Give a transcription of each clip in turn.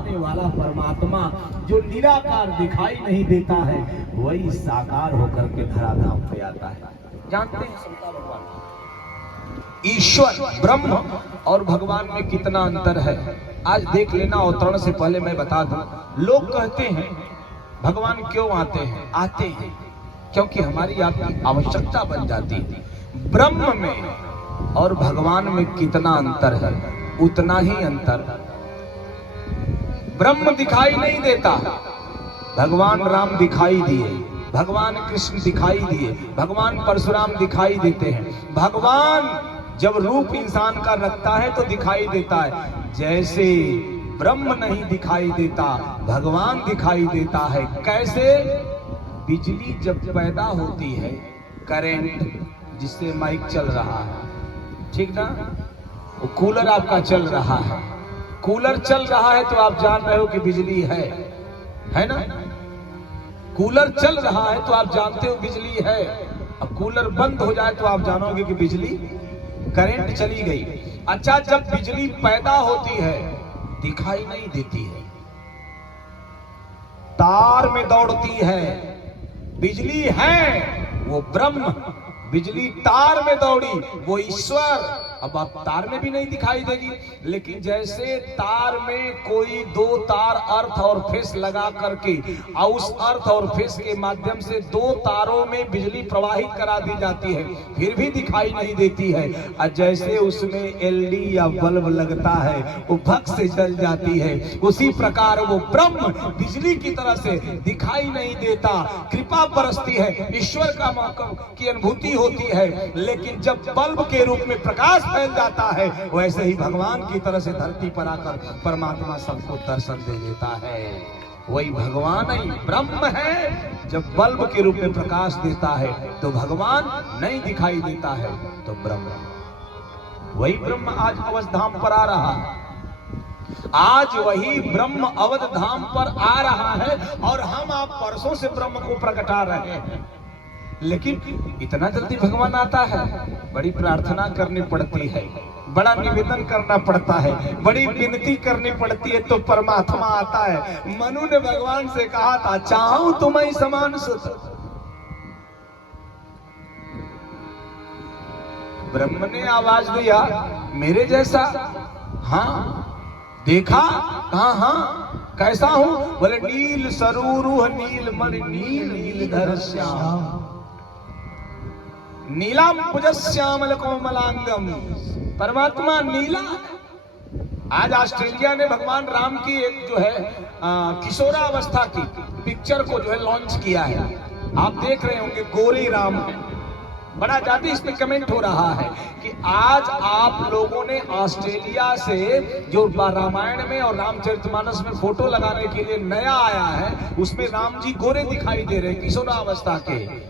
आने वाला परमात्मा जो निराकार दिखाई नहीं देता है वही साकार होकर के धराधाम पे आता है। जानते हैं शंकर भगवान, ईश्वर ब्रह्म और भगवान में कितना अंतर है। आज देख लेना, अवतरण से पहले मैं बता दूं, लोग कहते हैं भगवान क्यों आते हैं? आते हैं क्योंकि हमारी आपकी आवश्यकता बन जाती है। ब्रह्म में और भगवान में कितना अंतर है, उतना ही अंतर। ब्रह्म दिखाई नहीं देता, भगवान राम दिखाई दिए, भगवान कृष्ण दिखाई दिए, भगवान परशुराम दिखाई देते हैं। भगवान जब रूप इंसान का रखता है तो दिखाई देता है। जैसे ब्रह्म नहीं दिखाई देता, भगवान दिखाई देता है। कैसे? बिजली जब पैदा होती है, करंट जिससे माइक चल रहा है, ठीक ना, वो कूलर आपका चल रहा है, कूलर चल रहा है तो आप जान रहे हो कि बिजली है ना। कूलर चल रहा है तो आप जानते हो बिजली है। अब कूलर बंद हो जाए तो आप जानोगे कि बिजली, करंट चली गई। अच्छा, जब बिजली पैदा होती है दिखाई नहीं देती है, तार में दौड़ती है। बिजली है वो ब्रह्म, बिजली तार में दौड़ी वो ईश्वर। अब आप तार में भी नहीं दिखाई देगी, लेकिन जैसे तार में कोई दो तार अर्थ और फेस लगा करके और उस अर्थ और फेस के माध्यम से दो तारों में बिजली प्रवाहित करा दी जाती है, फिर भी दिखाई नहीं देती है। और जैसे उसमें एलईडी या बल्ब लगता है वो भक से जल जाती है, उसी प्रकार वो ब्रह्म बिजली की तरह से दिखाई नहीं देता। कृपा बरसती है, ईश्वर का की अनुभूति होती है, लेकिन जब बल्ब के रूप में प्रकाश फैल जाता है वैसे ही भगवान की तरह से धरती पर आकर परमात्मा सबको दर्शन दे देता है। वही भगवान ही ब्रह्म है। जब बल्ब के रूप में प्रकाश देता है तो भगवान नहीं दिखाई देता है तो ब्रह्म, वही ब्रह्म आज अवध धाम पर आ रहा है। आज वही ब्रह्म अवध धाम पर आ रहा है और हम आप परसों से ब्रह्म को प्रकटा रहे हैं। लेकिन इतना जल्दी भगवान आता है? बड़ी प्रार्थना करनी पड़ती है, बड़ा निवेदन करना पड़ता है, बड़ी विनती करनी पड़ती है तो परमात्मा आता है। मनु ने भगवान से कहा था, चाहूं तुम्हें समान सुत। ब्रह्म ने आवाज दिया, मेरे जैसा? हाँ। देखा? कहा हाँ। कैसा हूं? बोले नील सरूरुह नील मणि नील नीलधर श्याम, नीलांबुज श्यामल कोमलांगम। परमात्मा नीला। आज ऑस्ट्रेलिया ने भगवान राम की एक जो है किशोरावस्था की पिक्चर को जो है लॉन्च किया है। आप देख रहे होंगे गोरे राम है। बड़ा ज्यादा इस पे कमेंट हो रहा है कि आज आप लोगों ने ऑस्ट्रेलिया से जो रामायण में और रामचरितमानस में फोटो लगाने के लिए नया आया है, उसमें राम जी गोरे दिखाई दे रहे हैं, किशोरावस्था के।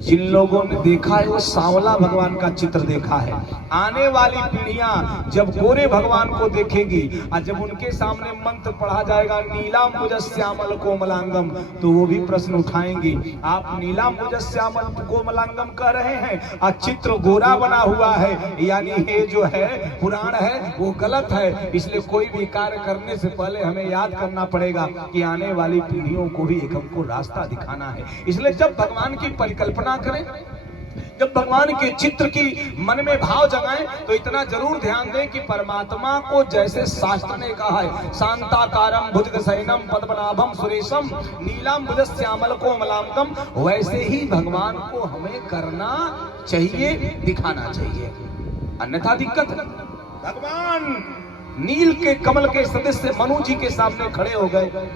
जिन लोगों ने देखा है वो सांवला भगवान का चित्र देखा है। आने वाली पीढ़ियां जब गोरे भगवान को देखेगी और जब उनके सामने मंत्र पढ़ा जाएगा नीलांबुज श्यामल कोमलांगम, तो वो भी प्रश्न उठाएंगी, आप नीलांबुज श्यामल कोमलांगम कह रहे हैं और चित्र गोरा बना हुआ है, यानी ये जो है पुराण है वो गलत है। इसलिए कोई भी कार्य करने से पहले हमें याद करना पड़ेगा कि आने वाली पीढ़ियों को भी एक हमको रास्ता दिखाना है। इसलिए जब भगवान की परिकल्पना करें, जब भगवान के चित्र की मन में भाव जगाएं, तो इतना जरूर ध्यान दें कि परमात्मा को जैसे शास्त्र ने कहा है, शांताकारम भुजगशयनम पद्मनाभम सुरेशम नीलांबुज श्यामल कोमलांगम, वैसे ही भगवान को हमें करना चाहिए, दिखाना चाहिए, अन्यथा दिक्कत है। भगवान नील के कमल के सदस्य मनु जी के सामने खड़े हो गए।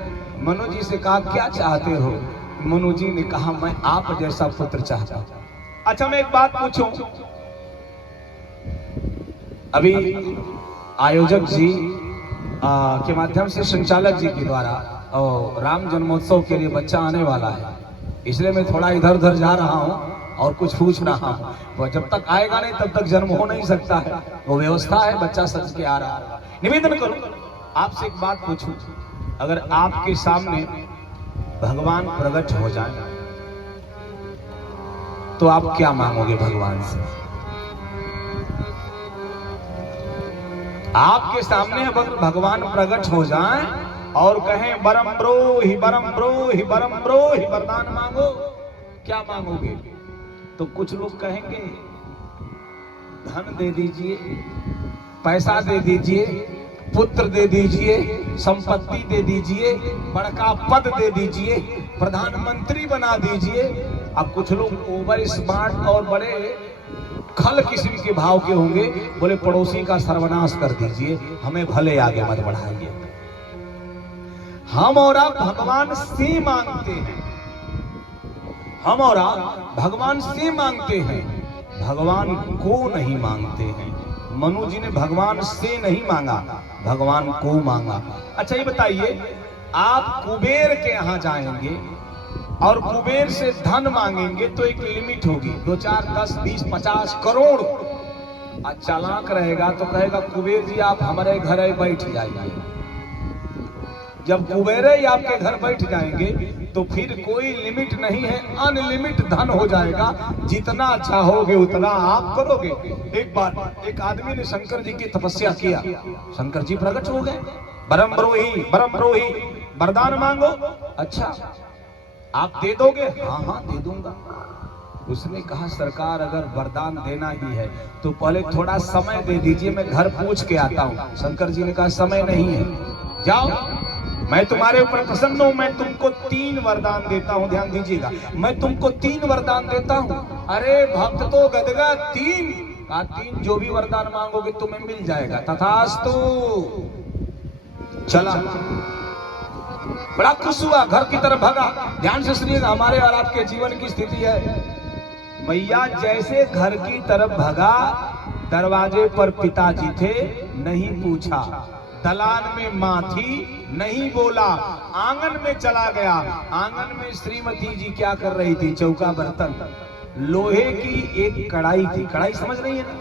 मनु जी से कहा, क्या चाहते हो? मनु जी ने कहा, मैं आप जैसा पुत्र चाहता हूं। अच्छा, मैं एक बात पूछूं, अभी आयोजक जी के माध्यम से संचालक जी के द्वारा और राम जन्मोत्सव के लिए बच्चा आने वाला है, इसलिए मैं थोड़ा इधर उधर जा रहा हूं और कुछ पूछ रहा हूं। वो जब तक आएगा नहीं तब तक जन्म हो नहीं सकता है, वो व्यवस्था है, बच्चा सच के आ रहा है। निवेदन करूं, आपसे एक बात पूछूं, अगर आपके सामने भगवान प्रकट हो जाए तो आप क्या मांगोगे भगवान से? आपके सामने अगर भगवान प्रकट हो जाएं और कहें बरम ब्रोहि बरम ब्रोहि बरम ब्रोहि वरदान मांगो, क्या मांगोगे? तो कुछ लोग कहेंगे धन दे दीजिए, पैसा दे दीजिए, पुत्र दे दीजिए, संपत्ति दे दीजिए, बड़का पद दे दीजिए, प्रधानमंत्री बना दीजिए। अब कुछ लोग ओवर स्मार्ट और बड़े खल किस्म के भाव के होंगे, बोले पड़ोसी का सर्वनाश कर दीजिए, हमें भले आगे मत बढ़ाइए। हम और आप भगवान से मांगते हैं, हम और आप भगवान से मांगते हैं, भगवान को नहीं मांगते हैं। मनु जी ने भगवान से नहीं मांगा, भगवान को मांगा। अच्छा ये बताइए, आप कुबेर के यहां जाएंगे और कुबेर से धन मांगेंगे तो एक लिमिट होगी, 2, 4, 10, 20, 50 करोड़। आज चालाक रहेगा तो कहेगा कुबेर जी आप हमारे घर बैठ जाइए। जब कुबेर ही आपके घर बैठ जाएंगे तो फिर कोई लिमिट नहीं है, अनलिमिट धन हो जाएगा, जितना चाहोगे उतना आप करोगे। एक बार एक आदमी ने शंकर जी की तपस्या किया, शंकर जी प्रकट हो गए, बरम ब्रोहि वरदान मांगो। अच्छा आप दे दोगे? हाँ हाँ दे दूंगा। उसने कहा सरकार अगर वरदान देना ही है तो पहले थोड़ा समय दे दीजिए, मैं घर पूछ के आता हूँ। शंकर जी ने कहा समय नहीं है, जाओ मैं तुम्हारे ऊपर प्रसन्न हूं, मैं तुमको 3 वरदान देता हूं। ध्यान दीजिएगा, मैं तुमको 3 वरदान देता हूं। अरे भक्त तो गदगा 3 का 3 जो भी वरदान मांगोगे तुम्हें मिल जाएगा। तथास्तु। चला बड़ा खुश हुआ, घर की तरफ भागा। ध्यान से सुनिएगा, हमारे और आपके जीवन की स्थिति है। मैया जैसे घर की तरफ भागा, दरवाजे पर पिताजी थे, नहीं पूछा। दलान में माँ थी, नहीं बोला। आंगन में चला गया, आंगन में श्रीमती जी क्या कर रही थी? चौका बर्तन, लोहे की एक कढ़ाई थी। कढ़ाई समझ रही है ना,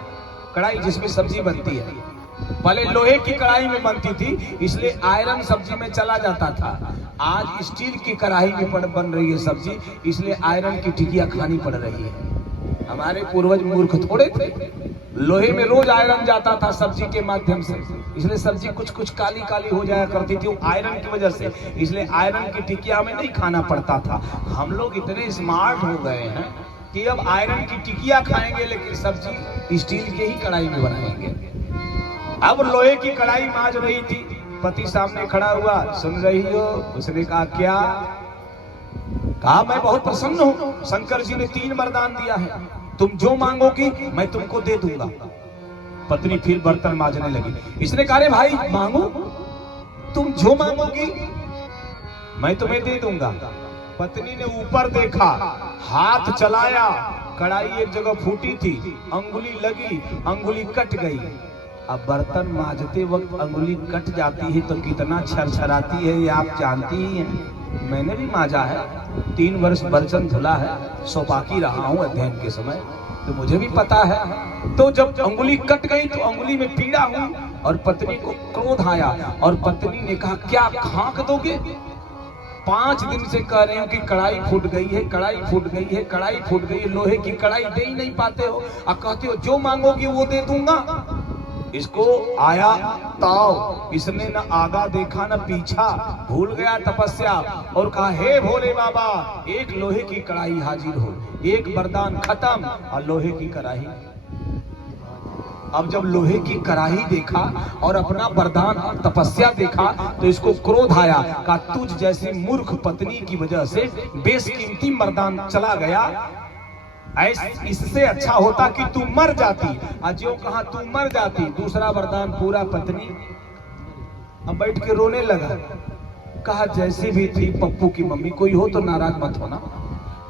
कढ़ाई जिसमें सब्जी बनती है। पहले लोहे की कढ़ाई में बनती थी, इसलिए आयरन सब्जी में चला जाता था। आज स्टील की कढ़ाई में बन रही है सब्जी, इसलिए आयरन की टिकिया खानी पड़ रही है। हमारे पूर्वज मूर्ख थोड़े थे, लोहे में रोज आयरन जाता था सब्जी के माध्यम से, इसलिए सब्जी कुछ काली काली हो जाया करती थी आयरन की वजह से, इसलिए आयरन की टिकिया हमें नहीं खाना पड़ता था। हम लोग इतने स्मार्ट हो गए हैं कि अब आयरन की टिकिया खाएंगे लेकिन सब्जी स्टील के ही कढ़ाई में बनाएंगे। अब लोहे की कढ़ाई मांज रही थी, पति सामने खड़ा हुआ, सुन रही हो? उसने कहा क्या? कहा मैं बहुत प्रसन्न हूं, शंकर जी ने 3 वरदान दिया है, तुम जो मांगोगी मैं तुमको दे दूंगा। पत्नी फिर बर्तन मांजने लगी। इसने कहा रे भाई मांगो, तुम जो मांगोगी मैं तुम्हें दे दूंगा। पत्नी ने ऊपर देखा, हाथ चलाया, कढ़ाई एक जगह फूटी थी, अंगुली लगी, अंगुली कट गई। अब बर्तन मांजते वक्त अंगुली कट जाती है तो कितना छरछराती है ये आप जानती ही हैं। मैंने भी मांजा है, 3 वर्ष बर्तन धुला है, सौपाकी रहा हूं अध्ययन के समय, तो मुझे भी पता है। तो जब अंगुली कट गई तो अंगुली में पीड़ा हुई और पत्नी को क्रोध आया और पत्नी ने कहा क्या खाक दोगे? 5 दिन से कह रहे हो कि कढ़ाई फूट गई है, कढ़ाई फूट गई है, कढ़ाई फूट गई है, लोहे की कढ़ाई दे ही नहीं पाते हो और कहते हो जो मांगोगी वो दे दूंगा। इसको आया ताव, इसने न आगा देखा न पीछा, भूल गया तपस्या और कहा हे भोले बाबा एक लोहे की कढ़ाई हाजिर हो। एक वरदान खत्म और लोहे की कढ़ाई। अब जब लोहे की कढ़ाई देखा और अपना वरदान और तपस्या देखा तो इसको क्रोध आया, कहा तुझ जैसी मूर्ख पत्नी की वजह से बेशकीमती वरदान चला गया। इससे अच्छा होता कि तू मर जाती। अजयो कहा तू मर जाती, दूसरा वरदान पूरा। पत्नी अब बैठ के रोने लगा, कहा जैसी भी थी पप्पू की मम्मी, कोई हो तो नाराज मत होना,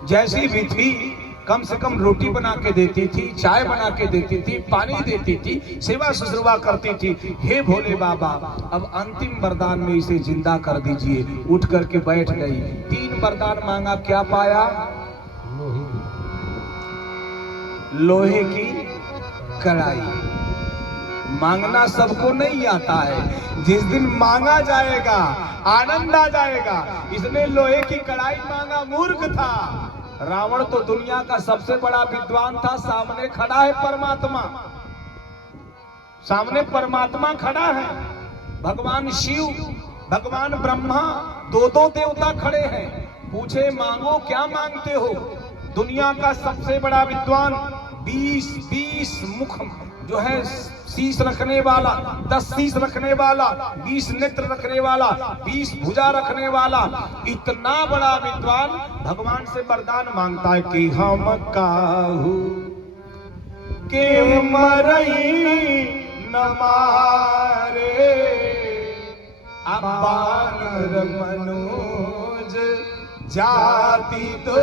जैसी भी थी कम से कम रोटी बना के देती थी, चाय बना के देती थी, पानी देती थी, सेवा शुश्रूषा करती थी। हे भोले बाबा अब अंतिम वरदान में इसे जिंदा कर दीजिए। उठ करके बैठ गई, 3 वरदान मांगा, क्या पाया? लोहे की कढ़ाई। मांगना सबको नहीं आता है, जिस दिन मांगा जाएगा आनंद आ जाएगा। इसने लोहे की कढ़ाई मांगा, मूर्ख था। रावण तो दुनिया का सबसे बड़ा विद्वान था, सामने खड़ा है परमात्मा। सामने परमात्मा खड़ा है, भगवान शिव, भगवान ब्रह्मा, दो दो देवता खड़े हैं। पूछे मांगो क्या मांगते हो? दुनिया का सबसे बड़ा विद्वान, 20 मुख जो है, शीश रखने वाला, 10 शीश रखने वाला, 20 नेत्र रखने वाला, 20 भुजा रखने वाला, इतना बड़ा विद्वान भगवान से वरदान मांगता है कि हम काहू के मरई न मारे, बानर मनुज जाति तो